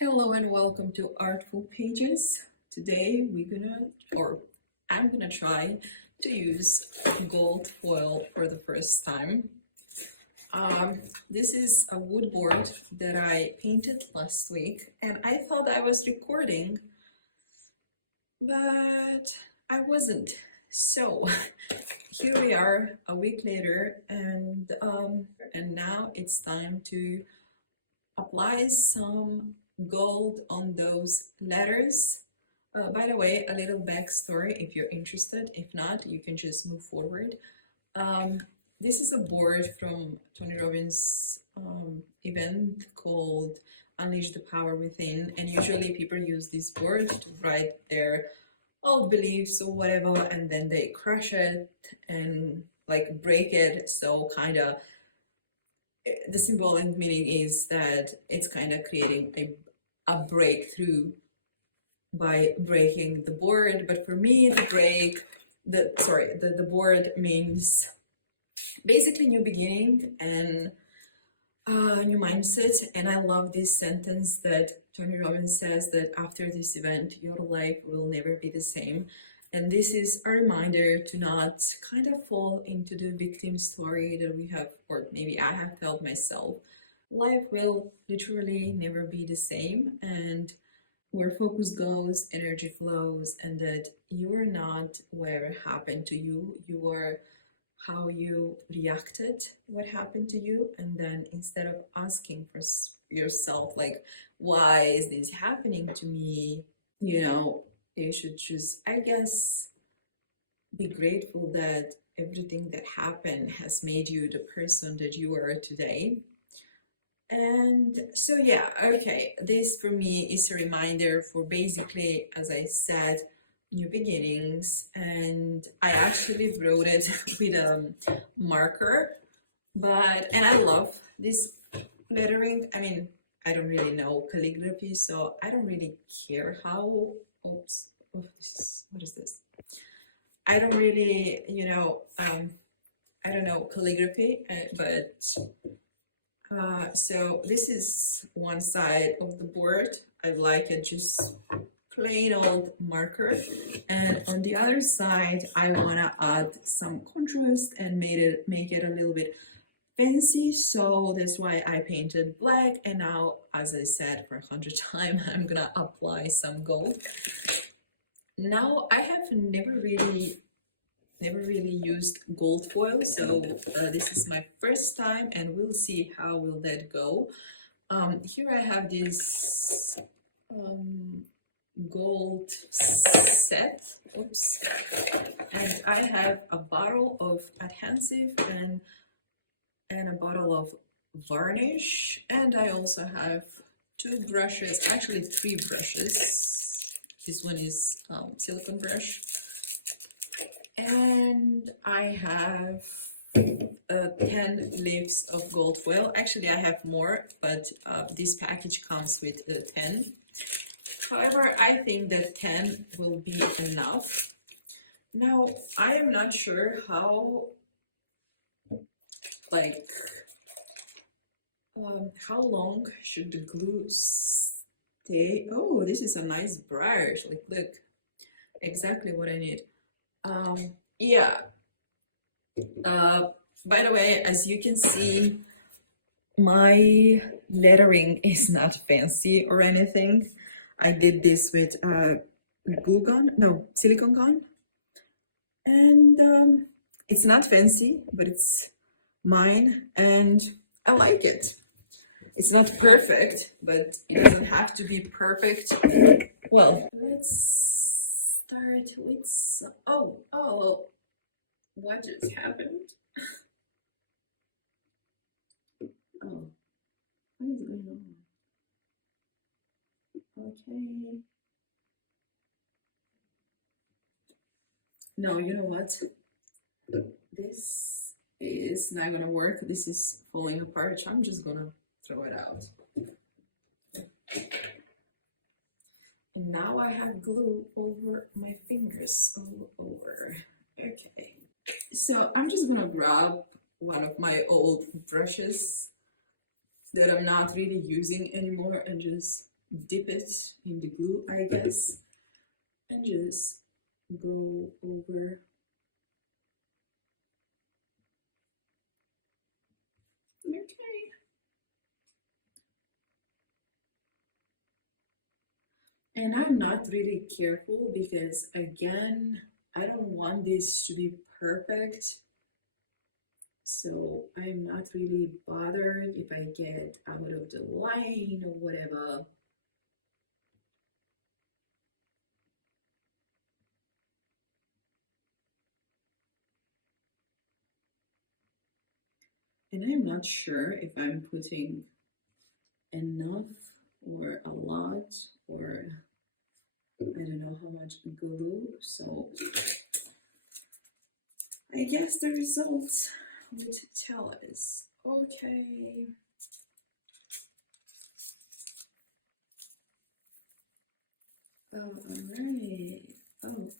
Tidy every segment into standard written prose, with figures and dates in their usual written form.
Hello and welcome to Artful Pages. Today I'm gonna try to use gold foil for the first time. This is a wood board that I painted last week, and I thought I was recording, but I wasn't. So here we are a week later, and now it's time to apply some gold on those letters. By the way, a little backstory if you're interested. If not, you can just move forward. This is a board from Tony Robbins' event called Unleash the Power Within, and usually people use this board to write their old beliefs or whatever, and then they crush it and like break it. So kind of the symbolic meaning is that it's kind of creating a breakthrough by breaking the board. But for me, the board means basically new beginning and new mindset. And I love this sentence that Tony Robbins says, that after this event, your life will never be the same. And this is a reminder to not kind of fall into the victim story that we have, or maybe I have felt myself. Life will literally never be the same, and where focus goes, energy flows, and that you are not whatever happened to you, you are how you reacted what happened to you. And then instead of asking for yourself, like, why is this happening to me, you should just, I guess, be grateful that everything that happened has made you the person that you are today. And so, yeah, okay, this for me is a reminder for basically, as I said, new beginnings. And I actually wrote it with a marker, and I love this lettering. I mean, I don't really know calligraphy, so I don't really care how. Oops, what is this? I don't really, I don't know calligraphy, but so this is one side of the board. I like it just plain old marker, and on the other side I want to add some contrast and make it a little bit fancy, so that's why I painted black. And now, as I said for 100 times, I'm gonna apply some gold. Now, I have never really used gold foil, so this is my first time, and we'll see how will that go. Here I have this gold set, oops, and I have a bottle of adhesive and a bottle of varnish, and I also have two brushes, actually three brushes. This one is silicone brush, and I have 10 leaves of gold foil. Actually, I have more, but this package comes with 10. However, I think that 10 will be enough. Now, I am not sure how long should the glue stay? Oh, this is a nice brush. Like, look, exactly what I need. Yeah. By the way, as you can see, my lettering is not fancy or anything. I did this with silicone gun, and it's not fancy, but it's mine, and I like it. It's not perfect, but it doesn't have to be perfect. Well, let's start with oh, what just happened? Oh, what is going on? Okay. No, you know what? This is not gonna work. This is falling apart. I'm just gonna throw it out. And now I have glue over my fingers all over. Okay. So I'm just gonna grab one of my old brushes that I'm not really using anymore and just dip it in the glue, I guess, and just go over. Okay. And I'm not really careful because, again, I don't want this to be perfect. So I'm not really bothered if I get out of the line or whatever. And I'm not sure if I'm putting enough or a lot, or I don't know how much glue. So I guess the results would tell us. Okay. All right. Oh.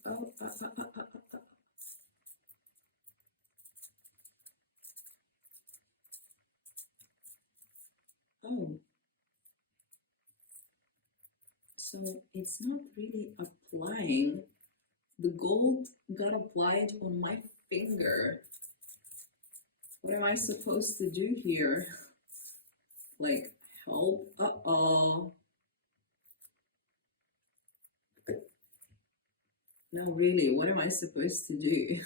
Oh, so it's not really applying. The gold got applied on my finger. What am I supposed to do here? Like, help? Uh-oh. No, really, what am I supposed to do?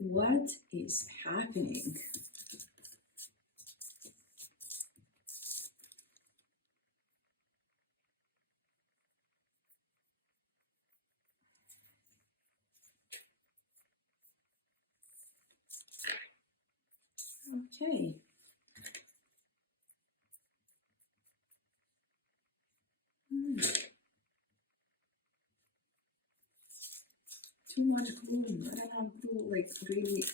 What is happening? Okay. Too much glue. I don't have glue, like, really.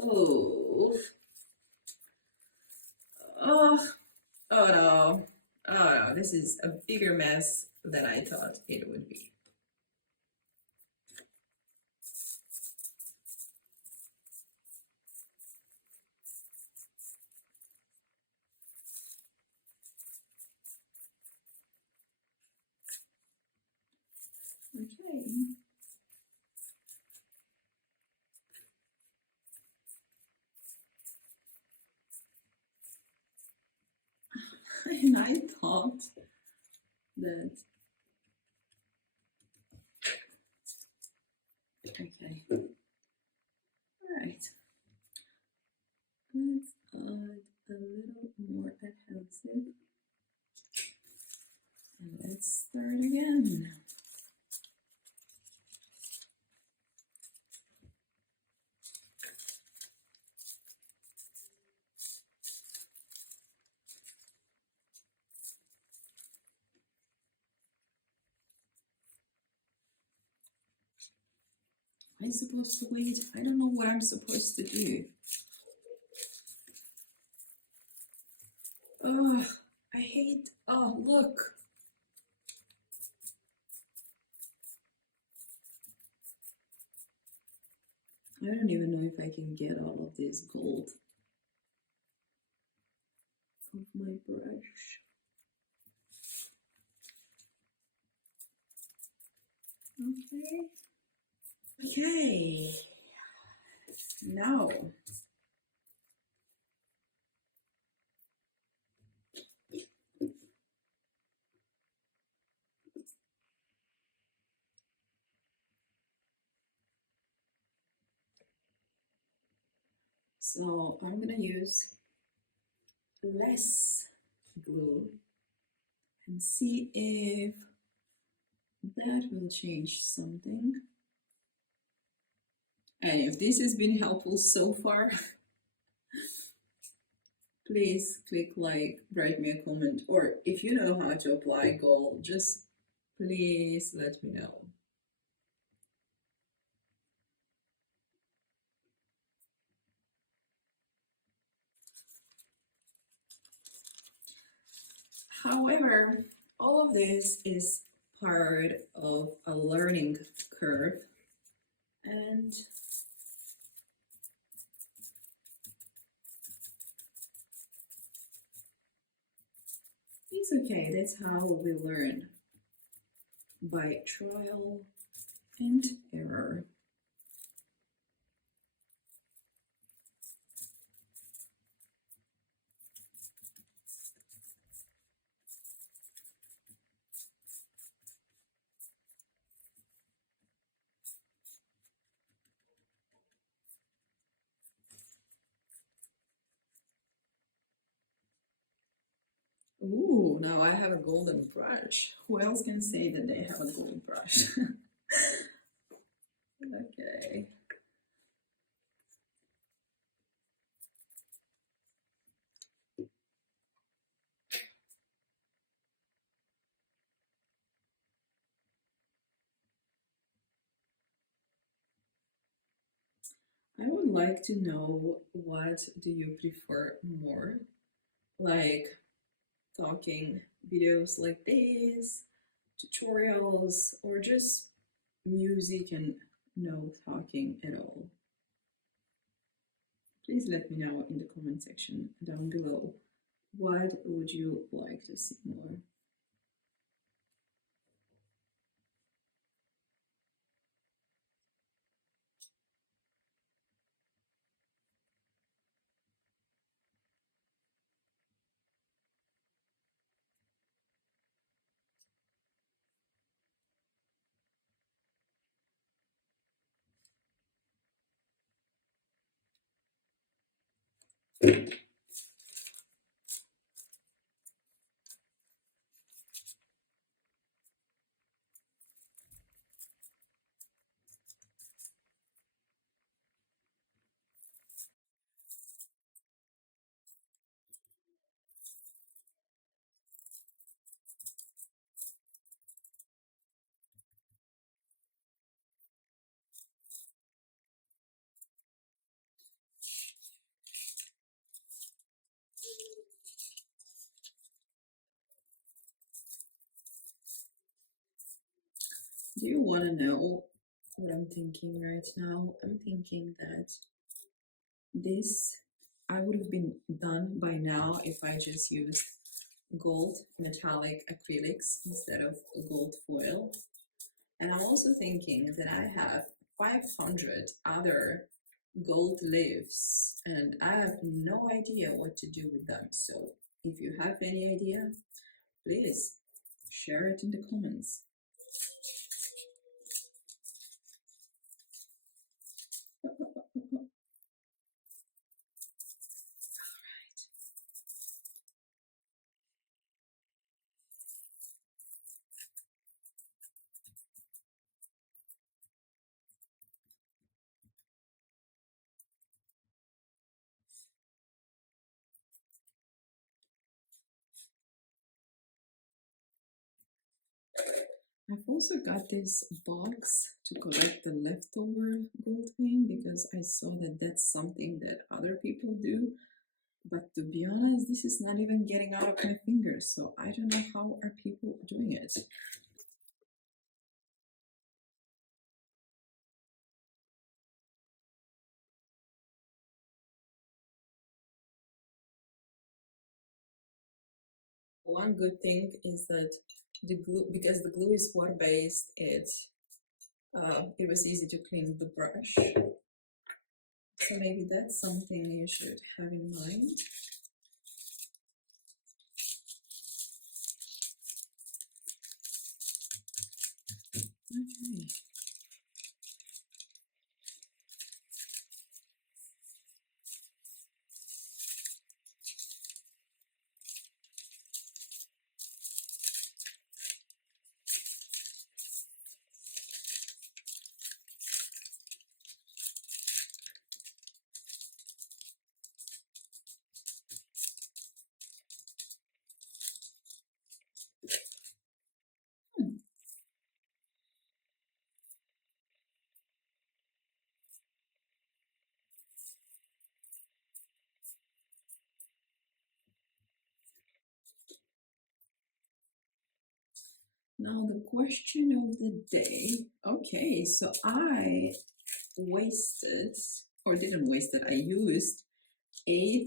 Oh. Oh. Oh no. Oh no. This is a bigger mess than I thought it would be. Okay. And I thought that, okay, all right, let's add a little more adhesive, and let's start again. Am I supposed to wait? I don't know what I'm supposed to do. Oh, I hate, oh, look. I don't even know if I can get all of this gold off my brush. Okay. Okay. Now. So I'm gonna use less glue and see if that will change something. And if this has been helpful so far, please click like, write me a comment, or if you know how to apply gold, just please let me know. However, all of this is part of a learning curve, and it's okay, that's how we learn, by trial and error. Ooh, now I have a golden brush. Who else can say that they have a golden brush? Okay. I would like to know, what do you prefer more? Like talking videos like this, tutorials, or just music and no talking at all? Please let me know in the comment section down below. What would you like to see more? Do you want to know what I'm thinking right now? I'm thinking that this, I would have been done by now if I just used gold metallic acrylics instead of gold foil. And I'm also thinking that I have 500 other gold leaves and I have no idea what to do with them. So if you have any idea, please share it in the comments. I've also got this box to collect the leftover gold paint because I saw that that's something that other people do. But to be honest, this is not even getting out of my fingers, so I don't know how are people doing it. One good thing is that the glue, because the glue is water-based, it was easy to clean the brush. So maybe that's something you should have in mind. Okay. Now the question of the day. Okay, so I wasted, or didn't waste it, I used 8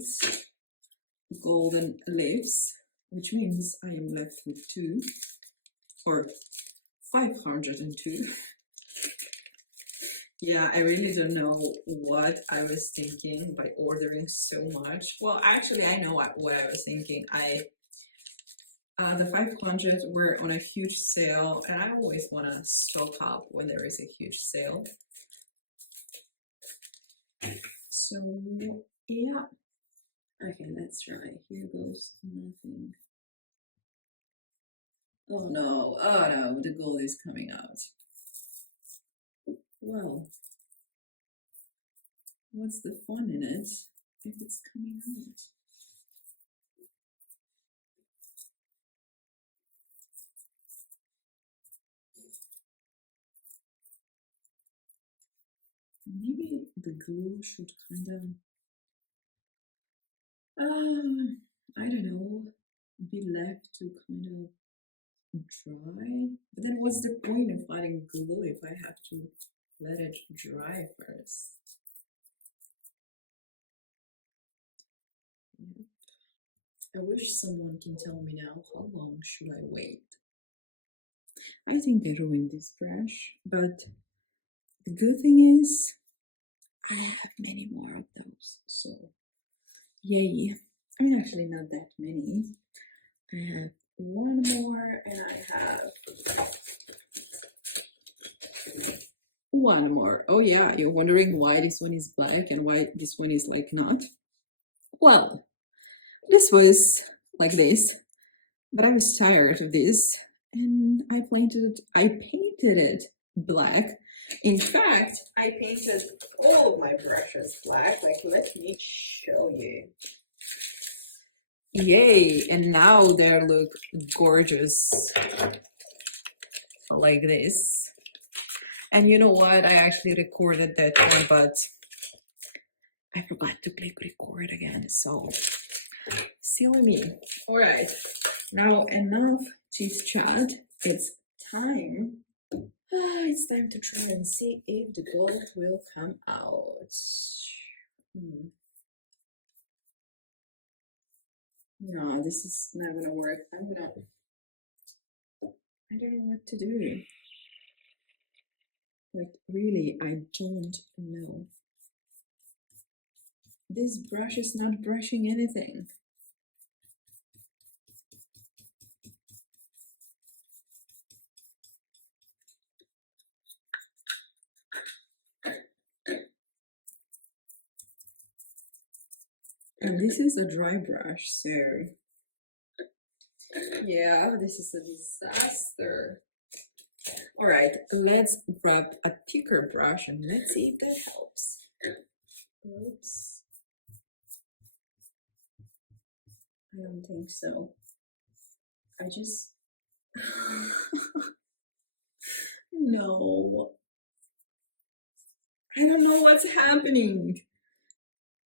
golden leaves which means I am left with 2 or 502. Yeah, I really don't know what I was thinking by ordering so much. Well, actually, I know what I was thinking. The 500 were on a huge sale, and I always want to stock up when there is a huge sale. So, yeah. Okay, let's try. Here goes nothing. Oh no, the gold is coming out. Well, what's the fun in it if it's coming out? Maybe the glue should kind of, I don't know, be left to kind of dry. But then what's the point of adding glue if I have to let it dry first? Yep. I wish someone can tell me now how long should I wait. I think I ruined this brush, but the good thing is I have many more of those, so yay. I mean, actually not that many. I have one more and I have one more. Oh yeah, you're wondering why this one is black and why this one is like not? Well, this was like this, but I was tired of this and I painted it black. In fact, I painted all of my brushes black. Like, let me show you. Yay! And now they look gorgeous like this. And you know what? I actually recorded that one, but I forgot to click record again. So, silly me. All right, now enough chit chat. It's time. It's time to try and see if the gold will come out. No, this is not gonna work. I don't know what to do. Like, really, I don't know. This brush is not brushing anything. And this is a dry brush, so yeah, this is a disaster. All right, let's grab a thicker brush and let's see if that helps. Oops. I don't think so. I just... No. I don't know what's happening.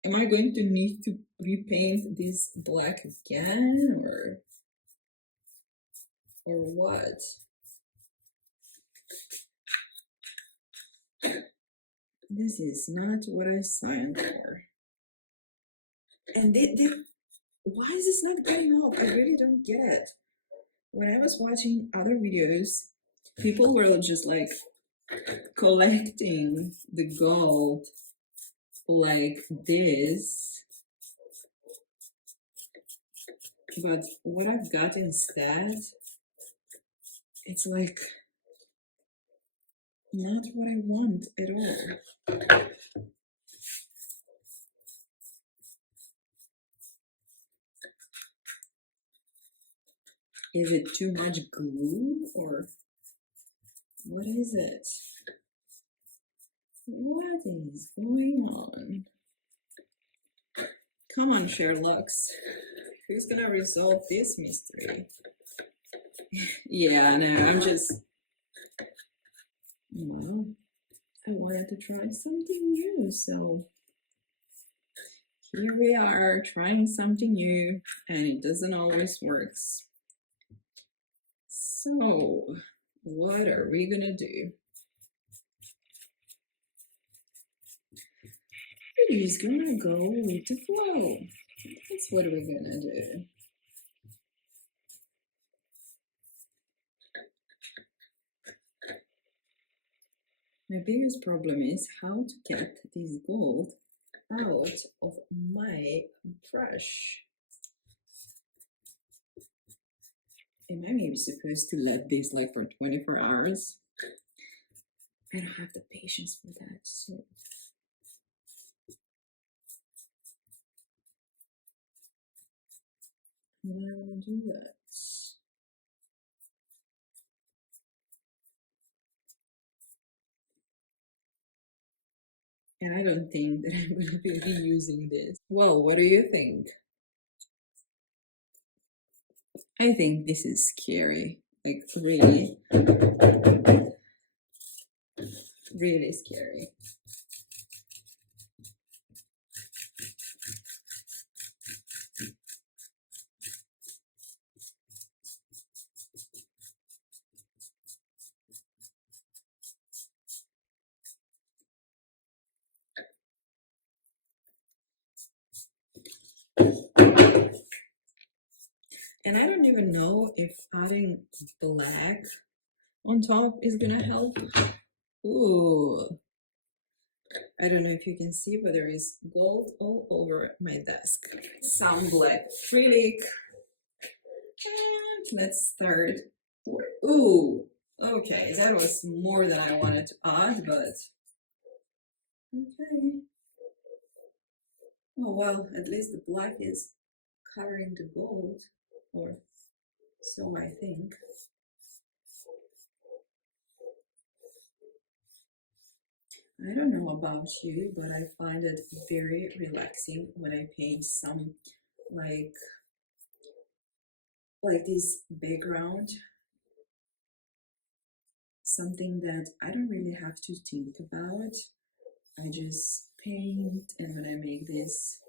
Am I going to need to repaint this black again or what? This is not what I signed for. And why is this not going up? I really don't get it. When I was watching other videos, people were just like collecting the gold like this. But what I've got instead, it's like not what I want at all. Is it too much glue or what is it? What is going on? Come on, Sherlocks. Who's gonna resolve this mystery? Yeah, no, I'm just... Well, I wanted to try something new, so here we are trying something new, and it doesn't always work. So, what are we gonna do? We're just gonna go with the flow. That's what we're gonna do. My biggest problem is how to get this gold out of my brush. Am I maybe supposed to let this like for 24 hours? I don't have the patience for that, so. And I want to do that. And I don't think that I'm going to be using this. Well, what do you think? I think this is scary. Like, really, really scary. And I don't even know if adding black on top is gonna help. Ooh, I don't know if you can see, but there is gold all over my desk. Some black acrylic. And let's start. Ooh, okay, that was more than I wanted to add, but okay. Oh well, at least the black is covering the gold, or so I think. I don't know about you, but I find it very relaxing when I paint some like this background, something that I don't really have to think about. I just paint, and when I make this,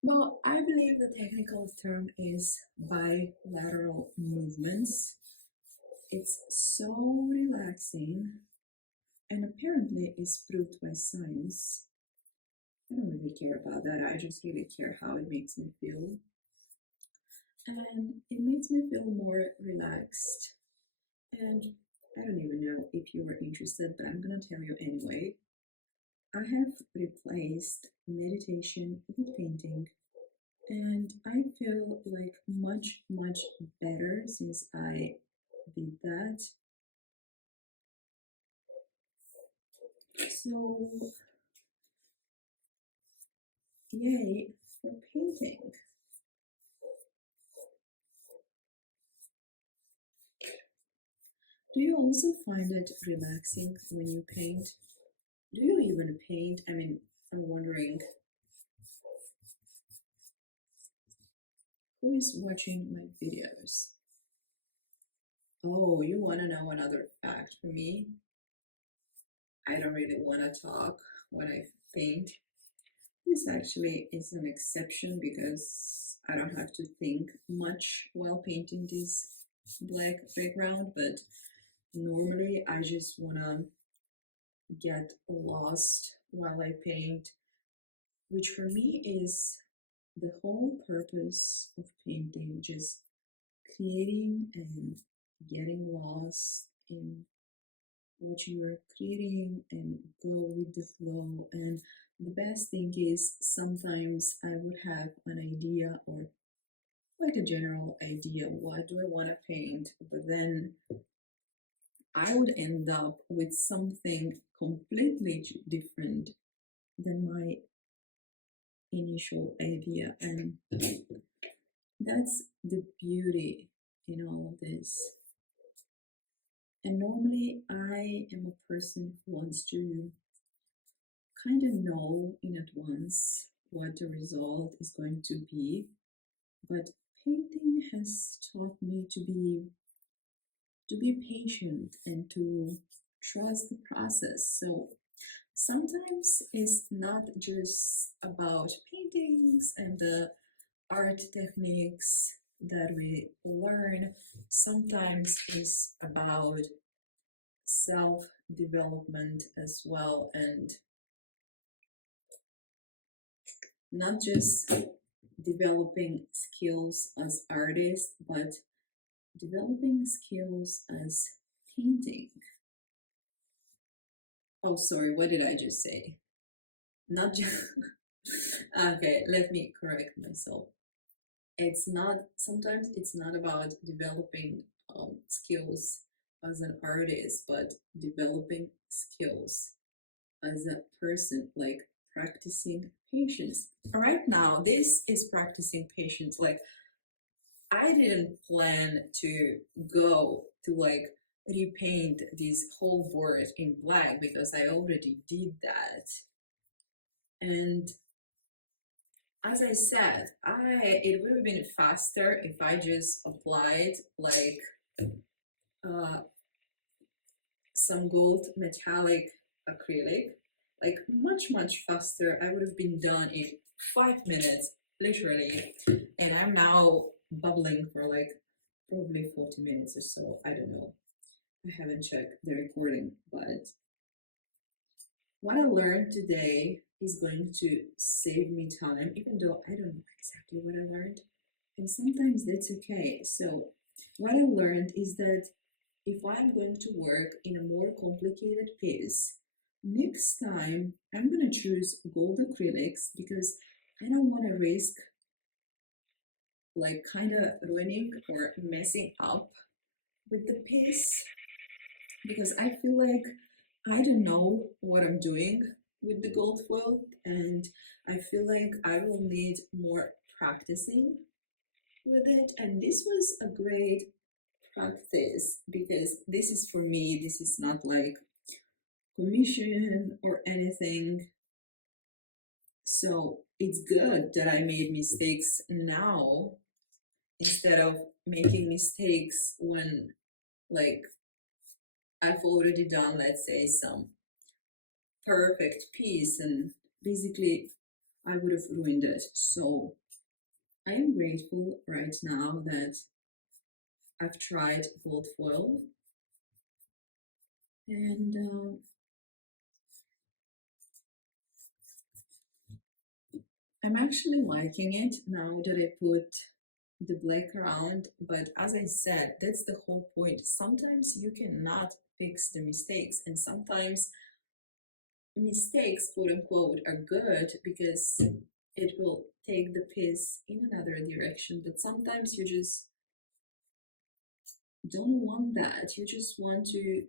well, I believe the technical term is bilateral movements. It's so relaxing, and apparently it's proved by science. I don't really care about that. I just really care how it makes me feel. And it makes me feel more relaxed. And I don't even know if you were interested, but I'm gonna tell you anyway. I have replaced meditation with painting, and I feel like much, much better since I did that. So, yay for painting. Do you also find it relaxing when you paint? Do you even paint? I mean, I'm wondering who is watching my videos? Oh, you want to know another fact for me? I don't really want to talk when I paint. This actually is an exception because I don't have to think much while painting this black background, but normally I just want to get lost while I paint, which for me is the whole purpose of painting, just creating and getting lost in what you are creating and go with the flow. And the best thing is sometimes I would have an idea or like a general idea, what do I want to paint, but then I would end up with something completely different than my initial idea. And that's the beauty in all of this. And normally I am a person who wants to kind of know in advance what the result is going to be, but painting has taught me to be patient and to trust the process. So sometimes it's not just about paintings and the art techniques that we learn. Sometimes it's about self development as well, and not just developing skills as artists, but developing skills as painting. Oh, sorry, what did I just say? Not just, okay, let me correct myself. It's not, sometimes it's not about developing skills as an artist, but developing skills as a person, like practicing patience. Right now, this is practicing patience. Like, I didn't plan to go to like repaint this whole board in black because I already did that. And as I said, it would have been faster if I just applied like some gold metallic acrylic, like much faster. I would have been done in 5 minutes, literally. And I'm now bubbling for like probably 40 minutes or so. I don't know. I haven't checked the recording, but what I learned today is going to save me time, even though I don't know exactly what I learned. And sometimes that's okay. So, what I learned is that if I'm going to work in a more complicated piece, next time I'm going to choose gold acrylics because I don't want to risk like kind of ruining or messing up with the piece because I feel like I don't know what I'm doing with the gold foil, and I feel like I will need more practicing with it. And this was a great practice because this is for me, this is not like commission or anything. So it's good that I made mistakes now instead of making mistakes when like I've already done, let's say, some perfect piece and basically I would have ruined it. So I am grateful right now that I've tried gold foil and I'm actually liking it now that I put the black around. But as I said, that's the whole point. Sometimes you cannot fix the mistakes, and sometimes mistakes, quote unquote, are good because it will take the piece in another direction. But sometimes you just don't want that. You just want to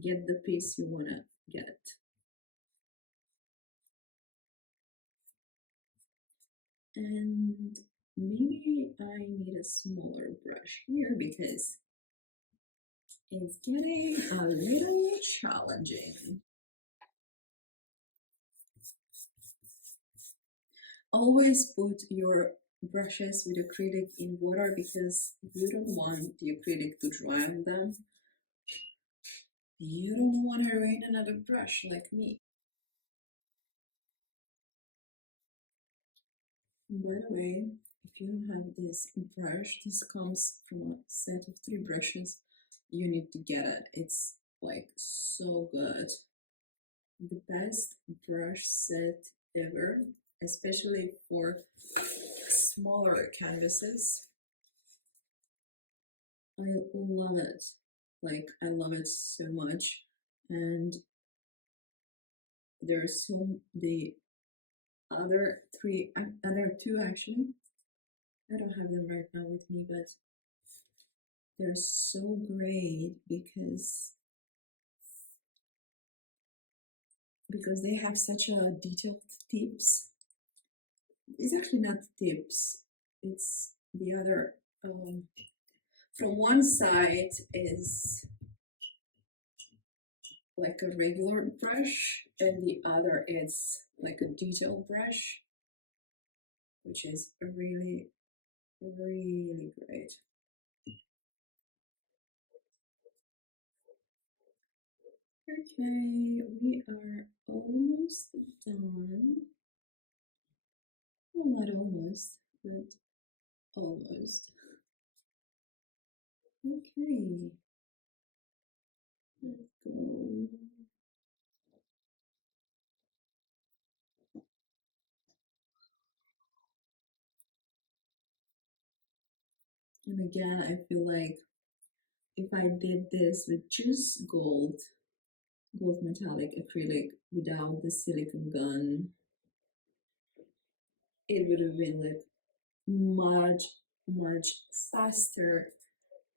get the piece you want to get. And maybe I need a smaller brush here because it's getting a little challenging. Always put your brushes with acrylic in water because you don't want the acrylic to dry on them. You don't want to ruin another brush like me. By the way, if you don't have this brush, this comes from a set of 3 brushes. You need to get it. It's like so good. The best brush set ever, especially for smaller canvases. I love it. Like, I love it so much. And there's so the other 3, other 2 actually. I don't have them right now with me, but they're so great because they have such a detailed tips. It's actually not tips. It's the other. From one side is like a regular brush, and the other is like a detail brush, which is really, really great. Okay, we are almost done. Well, not almost, but almost. Okay, let's go. And again, I feel like if I did this with just gold, gold metallic acrylic without the silicone gun, it would have been like much faster.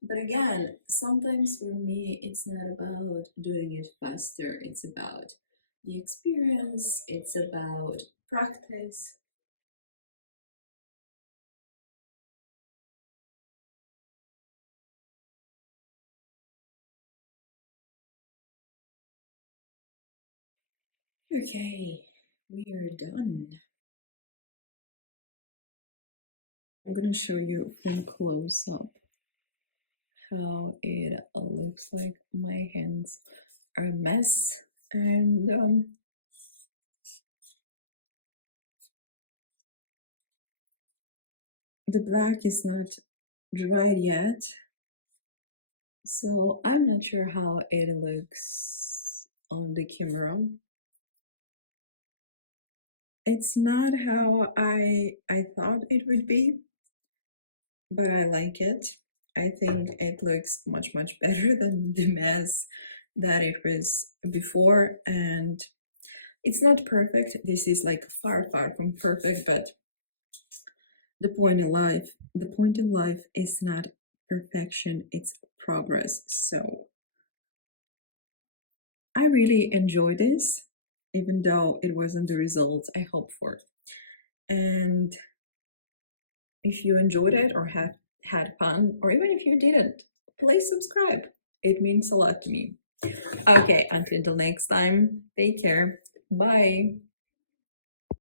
But again, sometimes for me, it's not about doing it faster, it's about the experience, it's about practice. Okay, we are done. I'm gonna show you in close up how it looks like. My hands are a mess, and the black is not dried yet, so I'm not sure how it looks on the camera. It's not how I thought it would be, but I like it. I think it looks much better than the mess that it was before, and it's not perfect. This is like far from perfect, but the point in life is not perfection, it's progress. So I really enjoyed this, even though it wasn't the results I hoped for. And if you enjoyed it or have had fun, or even if you didn't, please subscribe. It means a lot to me. Okay, until the next time, take care. Bye.